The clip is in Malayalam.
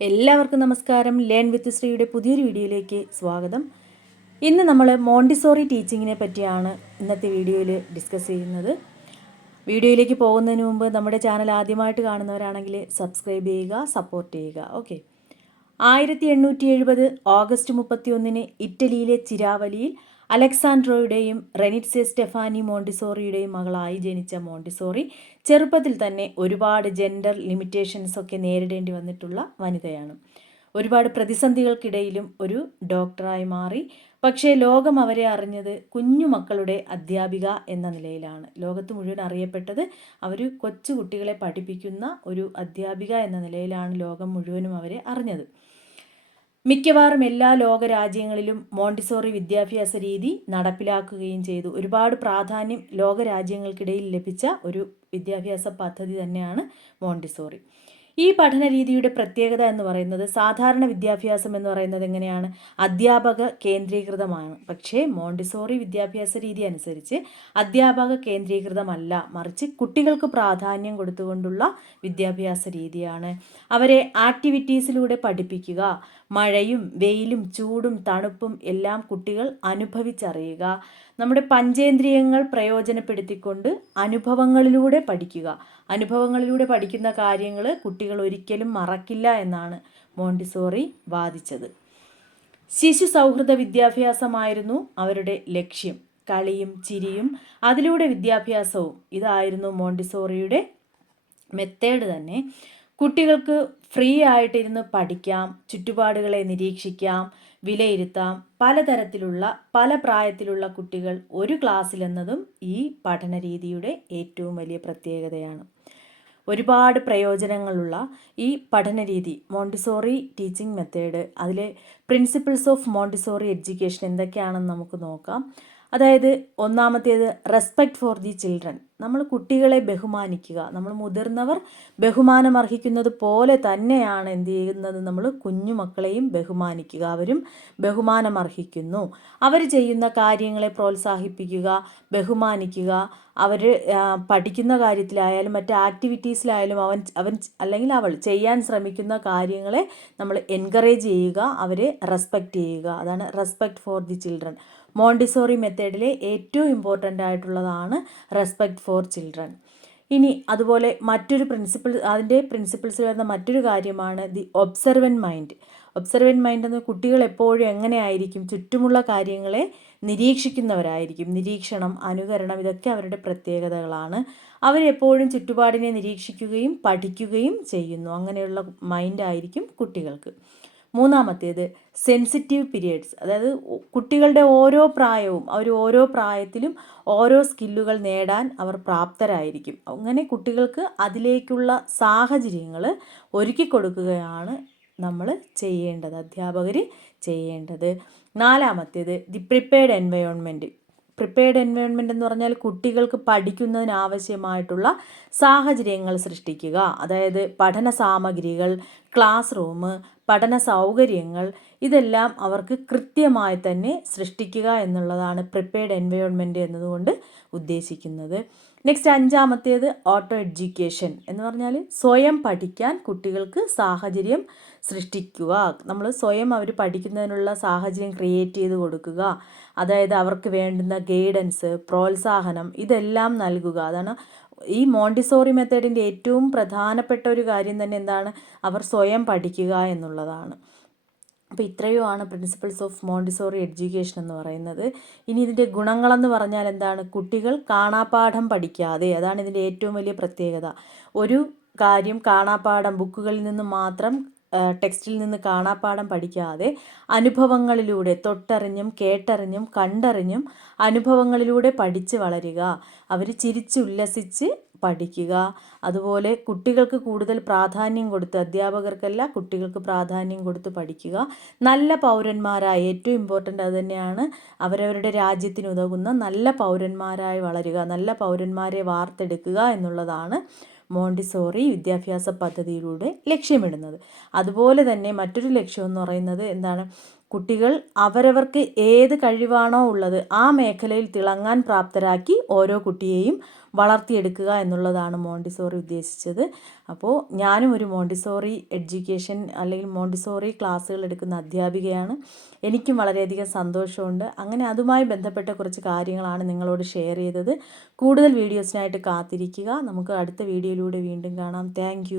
എല്ലാവർക്കും നമസ്കാരം. ലേൺ വിത്ത് ശ്രീയുടെ പുതിയൊരു വീഡിയോയിലേക്ക് സ്വാഗതം. ഇന്ന് നമ്മൾ മോണ്ടിസോറി ടീച്ചിങ്ങിനെ പറ്റിയാണ് ഇന്നത്തെ വീഡിയോയിൽ ഡിസ്കസ് ചെയ്യുന്നത്. വീഡിയോയിലേക്ക് പോകുന്നതിന് മുമ്പ് നമ്മുടെ ചാനൽ ആദ്യമായിട്ട് കാണുന്നവരാണെങ്കിൽ സബ്സ്ക്രൈബ് ചെയ്യുക, സപ്പോർട്ട് ചെയ്യുക. ഓക്കെ. 1870 ഓഗസ്റ്റ് 31 ഇറ്റലിയിലെ ചിരാവലിയിൽ അലക്സാൻഡ്രോയുടെയും റെനിറ്റ്സെ സ്റ്റെഫാനി മോണ്ടിസോറിയുടെയും മകളായി ജനിച്ച മോണ്ടിസോറി ചെറുപ്പത്തിൽ തന്നെ ഒരുപാട് ജെൻഡർ ലിമിറ്റേഷൻസ് ഒക്കെ നേരിടേണ്ടി വന്നിട്ടുള്ള വനിതയാണ്. ഒരുപാട് പ്രതിസന്ധികൾക്കിടയിലും ഒരു ഡോക്ടറായി മാറി. പക്ഷേ ലോകം അവരെ അറിഞ്ഞത് കുഞ്ഞു മക്കളുടെ അധ്യാപിക എന്ന നിലയിലാണ്. ലോകത്ത് മുഴുവൻ അറിയപ്പെട്ടത് അവർ കൊച്ചുകുട്ടികളെ പഠിപ്പിക്കുന്ന ഒരു അധ്യാപിക എന്ന നിലയിലാണ് ലോകം മുഴുവനും അവരെ അറിഞ്ഞത്. മിക്കവാറും എല്ലാ ലോകരാജ്യങ്ങളിലും മോണ്ടിസോറി വിദ്യാഭ്യാസ രീതി നടപ്പിലാക്കുകയും ചെയ്തു. ഒരുപാട് പ്രാധാന്യം ലോകരാജ്യങ്ങൾക്കിടയിൽ ലഭിച്ച ഒരു വിദ്യാഭ്യാസ പദ്ധതി തന്നെയാണ് മോണ്ടിസോറി. ഈ പഠന രീതിയുടെ പ്രത്യേകത എന്ന് പറയുന്നത്, സാധാരണ വിദ്യാഭ്യാസം എന്ന് പറയുന്നത് എങ്ങനെയാണ്? അധ്യാപക കേന്ദ്രീകൃതമാണ്. പക്ഷേ മോണ്ടിസോറി വിദ്യാഭ്യാസ രീതി അനുസരിച്ച് അധ്യാപക കേന്ദ്രീകൃതമല്ല, മറിച്ച് കുട്ടികൾക്ക് പ്രാധാന്യം കൊടുത്തുകൊണ്ടുള്ള വിദ്യാഭ്യാസ രീതിയാണ്. അവരെ ആക്ടിവിറ്റീസിലൂടെ പഠിപ്പിക്കുക. മഴയും വെയിലും ചൂടും തണുപ്പും എല്ലാം കുട്ടികൾ അനുഭവിച്ചറിയുക. നമ്മുടെ പഞ്ചേന്ദ്രിയങ്ങൾ പ്രയോജനപ്പെടുത്തിക്കൊണ്ട് അനുഭവങ്ങളിലൂടെ പഠിക്കുക. അനുഭവങ്ങളിലൂടെ പഠിക്കുന്ന കാര്യങ്ങൾ കുട്ടികൾ ഒരിക്കലും മറക്കില്ല എന്നാണ് മോണ്ടിസോറി വാദിച്ചത്. ശിശു സൗഹൃദ വിദ്യാഭ്യാസമായിരുന്നു അവരുടെ ലക്ഷ്യം. കളിയും ചിരിയും അതിലൂടെ വിദ്യാഭ്യാസവും, ഇതായിരുന്നു മോണ്ടിസോറിയുടെ മെത്തേഡ് തന്നെ. കുട്ടികൾക്ക് ഫ്രീ ആയിട്ടിരുന്ന് പഠിക്കാം, ചുറ്റുപാടുകളെ നിരീക്ഷിക്കാം, വിലയിരുത്താം. പലതരത്തിലുള്ള പല പ്രായത്തിലുള്ള കുട്ടികൾ ഒരു ക്ലാസ്സിലെന്നതും ഈ പഠന രീതിയുടെ ഏറ്റവും വലിയ പ്രത്യേകതയാണ്. ഒരുപാട് പ്രയോജനങ്ങളുള്ള ഈ പഠനരീതി മോണ്ടിസോറി ടീച്ചിങ് മെത്തേഡ്, അതിലെ പ്രിൻസിപ്പിൾസ് ഓഫ് മോണ്ടിസോറി എഡ്യൂക്കേഷൻ എന്തൊക്കെയാണെന്ന് നമുക്ക് നോക്കാം. അതായത് ഒന്നാമത്തേത് റെസ്പെക്റ്റ് ഫോർ ദി ചിൽഡ്രൻ. നമ്മൾ കുട്ടികളെ ബഹുമാനിക്കുക. നമ്മൾ മുതിർന്നവർ ബഹുമാനം അർഹിക്കുന്നത് പോലെ തന്നെയാണ് എന്ത് ചെയ്യുന്നത്? നമ്മൾ കുഞ്ഞുമക്കളെയും ബഹുമാനിക്കുക. അവരും ബഹുമാനം അർഹിക്കുന്നു. അവർ ചെയ്യുന്ന കാര്യങ്ങളെ പ്രോത്സാഹിപ്പിക്കുക, ബഹുമാനിക്കുക. അവർ പഠിക്കുന്ന കാര്യത്തിലായാലും മറ്റ് ആക്ടിവിറ്റീസിലായാലും അവൻ അല്ലെങ്കിൽ അവൾ ചെയ്യാൻ ശ്രമിക്കുന്ന കാര്യങ്ങളെ നമ്മൾ എൻകറേജ് ചെയ്യുക, അവരെ റെസ്പെക്റ്റ് ചെയ്യുക. അതാണ് respect for the children. Montessori മെത്തേഡിലെ ഏറ്റവും ഇമ്പോർട്ടൻ്റ് ആയിട്ടുള്ളതാണ് റെസ്പെക്റ്റ് ഫോർ ചിൽഡ്രൻ. ഇനി അതുപോലെ മറ്റൊരു അതിൻ്റെ പ്രിൻസിപ്പിൾസിൽ വരുന്ന മറ്റൊരു കാര്യമാണ് ദി ഒബ്സർവൻറ്റ് മൈൻഡ്. ഒബ്സർവൻറ്റ് മൈൻഡ് എന്ന കുട്ടികൾ എപ്പോഴും എങ്ങനെയായിരിക്കും? ചുറ്റുമുള്ള കാര്യങ്ങളെ നിരീക്ഷിക്കുന്നവരായിരിക്കും. നിരീക്ഷണം, അനുകരണം, ഇതൊക്കെ അവരുടെ പ്രത്യേകതകളാണ്. അവരെപ്പോഴും ചുറ്റുപാടിനെ നിരീക്ഷിക്കുകയും പഠിക്കുകയും ചെയ്യുന്നു. അങ്ങനെയുള്ള മൈൻഡായിരിക്കും കുട്ടികൾക്ക്. മൂന്നാമത്തേത് സെൻസിറ്റീവ് പീരിയഡ്സ്. അതായത് കുട്ടികളുടെ ഓരോ പ്രായവും അവർ ഓരോ പ്രായത്തിലും ഓരോ സ്കില്ലുകൾ നേടാൻ അവർ പ്രാപ്തരായിരിക്കും. അങ്ങനെ കുട്ടികൾക്ക് അതിലേക്കുള്ള സാഹചര്യങ്ങൾ ഒരുക്കി കൊടുക്കുകയാണ് നമ്മൾ ചെയ്യേണ്ടത്, അധ്യാപകർ ചെയ്യേണ്ടത്. നാലാമത്തേത് the prepared environment. Prepared environment എന്ന് പറഞ്ഞാൽ കുട്ടികൾക്ക് പഠിക്കുന്നതിനാവശ്യമായിട്ടുള്ള സാഹചര്യങ്ങൾ സൃഷ്ടിക്കുക. അതായത് പഠന സാമഗ്രികൾ, ക്ലാസ് റൂം, പഠന സൗകര്യങ്ങൾ, ഇതെല്ലാം അവർക്ക് കൃത്യമായി തന്നെ സൃഷ്ടിക്കുക എന്നുള്ളതാണ് പ്രിപ്പയർഡ് എൻവയോൺമെൻറ്റ് എന്നതുകൊണ്ട് ഉദ്ദേശിക്കുന്നത്. നെക്സ്റ്റ് അഞ്ചാമത്തേത് ഓട്ടോ എഡ്യൂക്കേഷൻ എന്ന് പറഞ്ഞാൽ സ്വയം പഠിക്കാൻ കുട്ടികൾക്ക് സാഹചര്യം സൃഷ്ടിക്കുക. നമ്മൾ സ്വയം അവർ പഠിക്കുന്നതിനുള്ള സാഹചര്യം ക്രിയേറ്റ് ചെയ്ത് കൊടുക്കുക. അതായത് അവർക്ക് വേണ്ടുന്ന ഗൈഡൻസ്, പ്രോത്സാഹനം, ഇതെല്ലാം നൽകുക. അതാണ് ഈ മോണ്ടിസോറി മെത്തേഡിൻ്റെ ഏറ്റവും പ്രധാനപ്പെട്ട ഒരു കാര്യം തന്നെ. എന്താണ്? അവർ സ്വയം പഠിക്കുക എന്നുള്ളതാണ്. അപ്പോൾ ഇത്രയുമാണ് പ്രിൻസിപ്പിൾസ് ഓഫ് മോണ്ടിസോറി എഡ്യൂക്കേഷൻ എന്ന് പറയുന്നത്. ഇനി ഇതിൻ്റെ ഗുണങ്ങളെന്ന് പറഞ്ഞാൽ എന്താണ്? കുട്ടികൾ കാണാപ്പാഠം പഠിക്കാതെ, അതാണ് ഇതിൻ്റെ ഏറ്റവും വലിയ പ്രത്യേകത. ഒരു കാര്യം കാണാപ്പാഠം ബുക്കുകളിൽ നിന്ന് മാത്രം, ടെക്സ്റ്റിൽ നിന്ന് കാണാപ്പാഠം പഠിക്കാതെ അനുഭവങ്ങളിലൂടെ തൊട്ടറിഞ്ഞും കേട്ടറിഞ്ഞും കണ്ടറിഞ്ഞും അനുഭവങ്ങളിലൂടെ പഠിച്ച് വളരുക. അവർ ചിരിച്ചുല്ലസിച്ച് പഠിക്കുക. അതുപോലെ കുട്ടികൾക്ക് കൂടുതൽ പ്രാധാന്യം കൊടുത്ത്, അധ്യാപകർക്കല്ല കുട്ടികൾക്ക് പ്രാധാന്യം കൊടുത്ത് പഠിക്കുക. നല്ല പൗരന്മാരായി, ഏറ്റവും ഇമ്പോർട്ടൻ്റ് അത് തന്നെയാണ്, അവരവരുടെ രാജ്യത്തിന് ഉതകുന്ന നല്ല പൗരന്മാരായി വളരുക, നല്ല പൗരന്മാരെ വാർത്തെടുക്കുക എന്നുള്ളതാണ് മോണ്ടിസോറി വിദ്യാഭ്യാസ പദ്ധതിയിലൂടെ ലക്ഷ്യമിടുന്നത്. അതുപോലെ തന്നെ മറ്റൊരു ലക്ഷ്യം എന്ന് പറയുന്നത് എന്താണ്? കുട്ടികൾ അവരവർക്ക് ഏത് കഴിവാണോ ഉള്ളത് ആ മേഖലയിൽ തിളങ്ങാൻ പ്രാപ്തരാക്കി ഓരോ കുട്ടിയെയും വളർത്തിയെടുക്കുക എന്നുള്ളതാണ് മോണ്ടിസോറി ഉദ്ദേശിച്ചത്. അപ്പോൾ ഞാനും ഒരു മോണ്ടിസോറി എഡ്യൂക്കേഷൻ അല്ലെങ്കിൽ മോണ്ടിസോറി ക്ലാസ്സുകൾ എടുക്കുന്ന അധ്യാപികയാണ്. എനിക്കും വളരെയധികം സന്തോഷമുണ്ട്. അങ്ങനെ അതുമായി ബന്ധപ്പെട്ട കുറച്ച് കാര്യങ്ങളാണ് നിങ്ങളോട് ഷെയർ ചെയ്തത്. കൂടുതൽ വീഡിയോസിനായിട്ട് കാത്തിരിക്കുക. നമുക്ക് അടുത്ത വീഡിയോയിലൂടെ വീണ്ടും കാണാം. താങ്ക്